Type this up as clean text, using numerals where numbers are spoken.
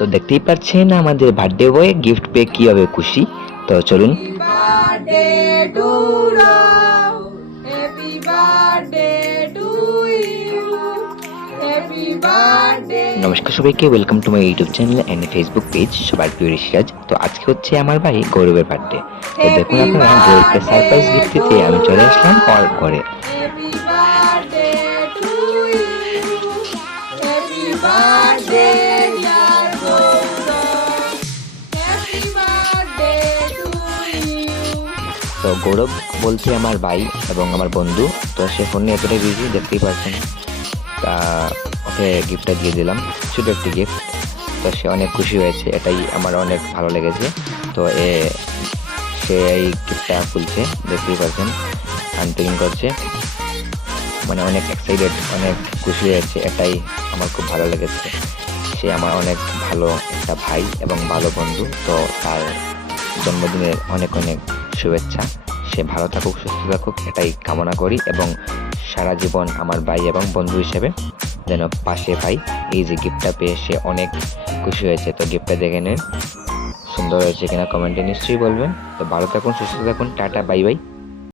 তো দেখতেই পাচ্ছেন আমাদের বার্থডে বয় গিফট পেয়ে কিভাবে খুশি। তো চলুন। নমস্কার সবাইকে, welcome to my YouTube channel and Facebook page সবার প্রিয় ঋষিরাজ। তো আজকে হচ্ছে আমার ভাই গৌরবের বার্থডে। তো দেখুন আপনারা, গৌরবকে সারপ্রাইজ গিফট দিতে আমি চলে আসলাম ওর ঘরে। তো গৌরব বলতে আমার ভাই এবং আমার বন্ধু। তো সে ফোনে এতটাই বিজি, দেখতেই পাচ্ছেন। তা ওকে গিফটটা দিয়ে দিলাম, ছোট একটি গিফট। তো সে অনেক খুশি হয়েছে, এটাই আমার অনেক ভালো লেগেছে। তো সে এই গিফটটা খুলছে, দেখতেই পাচ্ছেন, আনপ্যাকিং করছে, মানে অনেক এক্সাইটেড, অনেক খুশি হয়েছে, এটাই আমার খুব ভালো লেগেছে। সে আমার অনেক ভালো একটা ভাই এবং ভালো বন্ধু। তো তার জন্মদিনের অনেক অনেক শুভেচ্ছা। সে ভালো থাকুক, সুস্থ থাকুক, এটাই কামনা করি, এবং সারা জীবন আমার ভাই এবং বন্ধু হিসেবে যেন পাশে পাই। এই যে গিফটটা পেয়ে সে অনেক খুশি হয়েছে। তো গিফটটা দেখে নেন, সুন্দর হয়েছে কিনা কমেন্টে নিশ্চয়ই বলবেন। তো ভালো থাকুন, সুস্থ থাকুন, টাটা, বাই বাই।